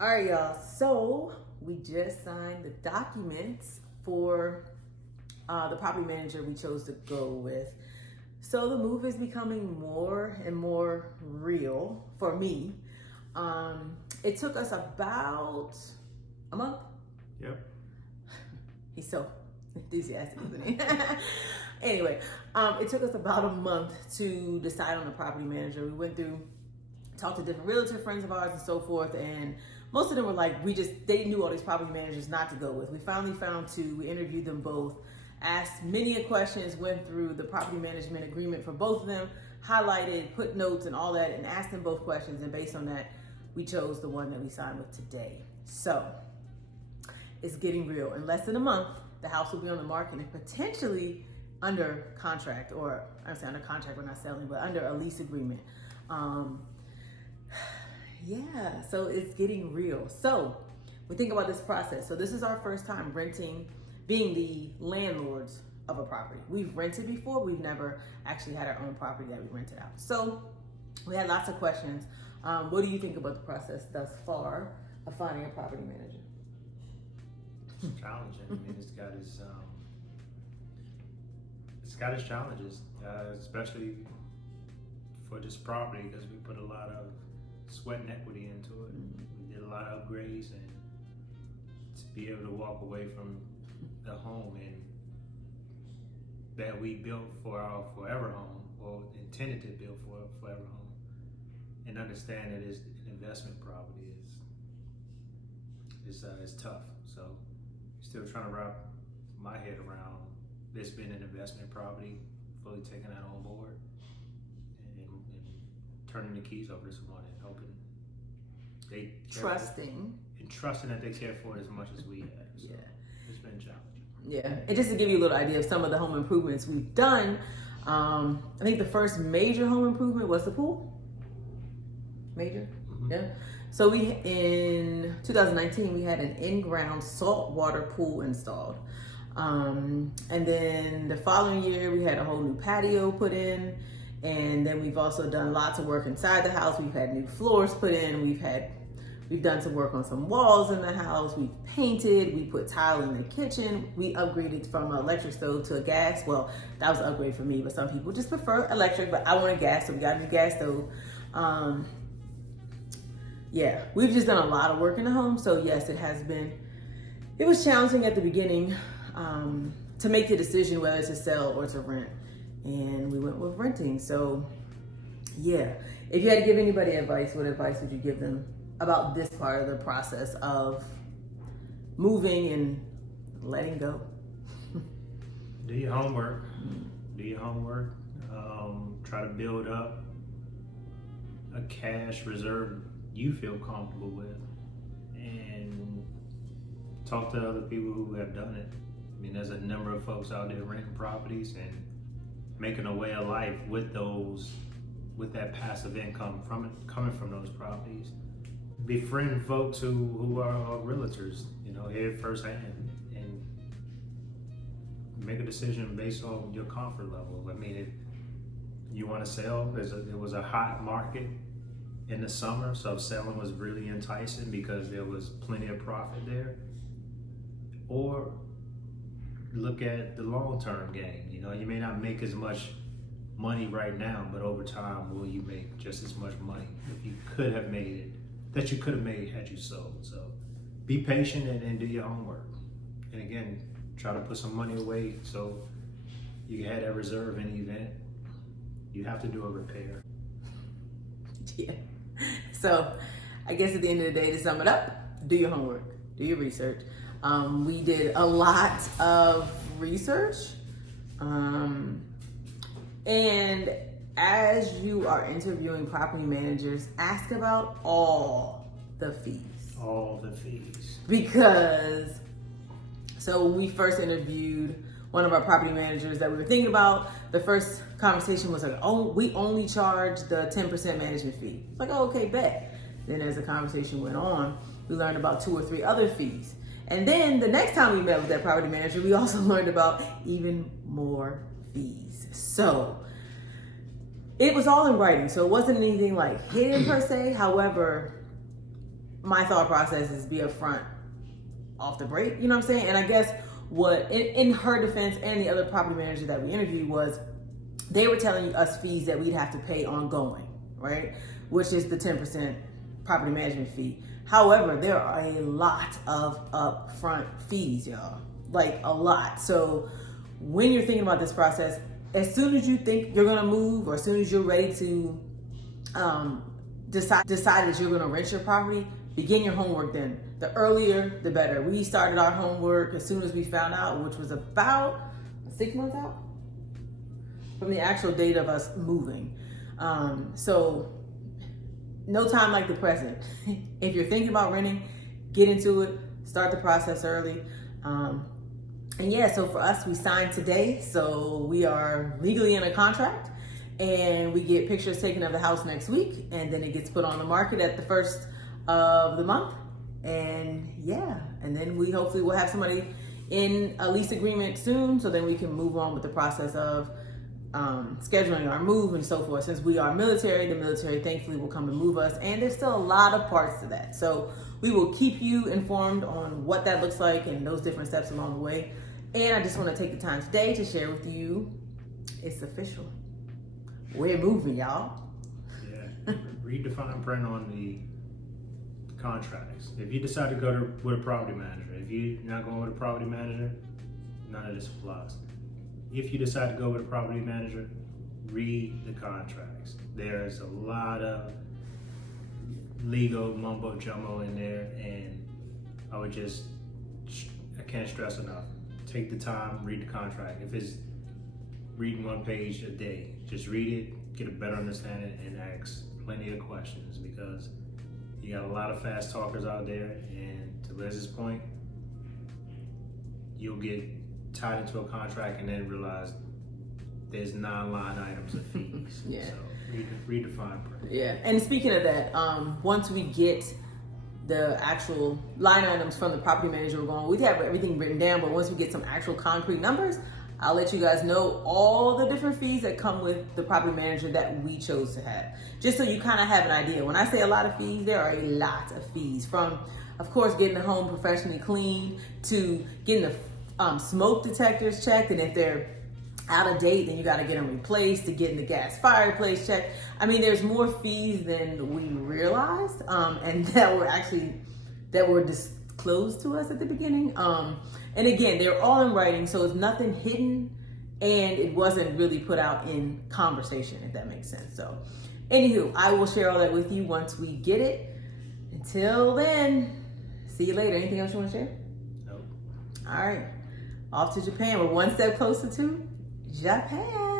All right, y'all. So we just signed the documents for the property manager we chose to go with. So the move is becoming more and more real for me. It took us about a month. Yep. He's so enthusiastic, isn't he? Anyway, it took us about a month to decide on the property manager. We went through, talked to different realtor friends of ours and so forth, and most of them were like, they knew all these property managers not to go with. We finally found two. We interviewed them both, asked many questions, went through the property management agreement for both of them, highlighted, put notes and all that, and asked them both questions. And based on that, we chose the one that we signed with today. So it's getting real. In less than a month, the house will be on the market and potentially under contract, or I say under contract, we're not selling, but under a lease agreement. Yeah, so it's getting real. So we think about this process. So this is our first time renting, being the landlords of a property. We've rented before. We've never actually had our own property that we rented out. So we had lots of questions. What do you think about the process thus far of finding a property manager? It's challenging. I mean, it's got its challenges, especially for this property because we put a lot of sweat and equity into it. We did a lot of upgrades, and to be able to walk away from the home and that we built for our forever home, or intended to build for a forever home, and understand that it's an investment property is tough. So still trying to wrap my head around this being an investment property, fully taking that on board, and turning the keys over to someone and hoping they trusting that they care for it as much as we have. So Yeah. it's been challenging. Yeah, and just to give you a little idea of some of the home improvements we've done, I think the first major home improvement was the pool. Major, yeah. So in 2019 we had an in-ground saltwater pool installed, and then the following year we had a whole new patio put in, and then we've also done lots of work inside the house. We've had new floors put in. We've done some work on some walls in the house. We've painted. We put tile in the kitchen. We upgraded from an electric stove to a gas. Well, that was an upgrade for me, but some people just prefer electric, but I wanted gas, so we got a new gas stove. Yeah, we've just done a lot of work in the home. So yes, it was challenging at the beginning to make the decision whether to sell or to rent. And we went with renting. So yeah, if you had to give anybody advice, what advice would you give them about this part of the process of moving and letting go? Do your homework. Do your homework. Try to build up a cash reserve you feel comfortable with, and talk to other people who have done it. I mean, there's a number of folks out there renting properties and making a way of life with that passive income coming from those properties. Befriend folks who are realtors, here firsthand, and make a decision based on your comfort level. I mean, if you want to sell, there was a hot market in the summer, so selling was really enticing because there was plenty of profit there. Or look at the long-term game. You may not make as much money right now, but over time, will you make just as much money if you could have made it, that you could have made had you sold? So be patient and do your homework. And again, try to put some money away so you can have that reserve in the event you have to do a repair. Yeah. So I guess at the end of the day, to sum it up, do your homework, do your research. We did a lot of research. And as you are interviewing property managers, ask about all the fees. All the fees. Because, so when we first interviewed one of our property managers that we were thinking about, the first conversation was like, oh, we only charge the 10% management fee. Like, oh, okay, bet. Then as the conversation went on, we learned about 2 or 3 other fees. And then the next time we met with that property manager, we also learned about even more fees. So it was all in writing. So it wasn't anything like hidden per se. However, my thought process is be upfront off the break, you know what I'm saying? And I guess what, in her defense and the other property manager that we interviewed, was they were telling us fees that we'd have to pay ongoing, right? Which is the 10% property management fee. However, there are a lot of upfront fees, y'all, like a lot. So when you're thinking about this process, as soon as you think you're gonna move, or as soon as you're ready to decide that you're gonna rent your property, begin your homework then. The earlier, the better. We started our homework as soon as we found out, which was about 6 months out from the actual date of us moving. So no time like the present. If you're thinking about renting, get into it, start the process early. And yeah, so for us, we signed today. So we are legally in a contract, and we get pictures taken of the house next week, and then it gets put on the market at the first of the month. And yeah, and then we hopefully will have somebody in a lease agreement soon, so then we can move on with the process of scheduling our move and so forth. Since we are military, the military thankfully will come and move us, and there's still a lot of parts to that. So we will keep you informed on what that looks like and those different steps along the way. And I just want to take the time today to share with you, it's official. We're moving, y'all. Yeah, read the fine print on the contracts. If you decide to go with a property manager, if you're not going with a property manager, none of this applies. If you decide to go with a property manager, read the contracts. There's a lot of legal mumbo jumbo in there, and I can't stress enough. Take the time, read the contract. If it's reading one page a day, just read it, get a better understanding, and ask plenty of questions, because you got a lot of fast talkers out there, and to Liz's point, you'll get tied into a contract and then realize there's 9 line items of fees. Yeah. So read the fine print. Yeah, and speaking of that, once we get the actual line items from the property manager, we have everything written down, but once we get some actual concrete numbers, I'll let you guys know all the different fees that come with the property manager that we chose to have, just so you kind of have an idea. When I say a lot of fees, there are a lot of fees, from, of course, getting the home professionally cleaned, to getting the smoke detectors checked, and if they're out of date, then you got to get them replaced, to getting the gas fireplace checked. I mean, there's more fees than we realized, and that were disclosed to us at the beginning. And again, they're all in writing, so it's nothing hidden, and it wasn't really put out in conversation, if that makes sense. So anywho, I will share all that with you once we get it. Until then, see you later. Anything else you want to share? Nope. All right, off to Japan. We're one step closer to Japan.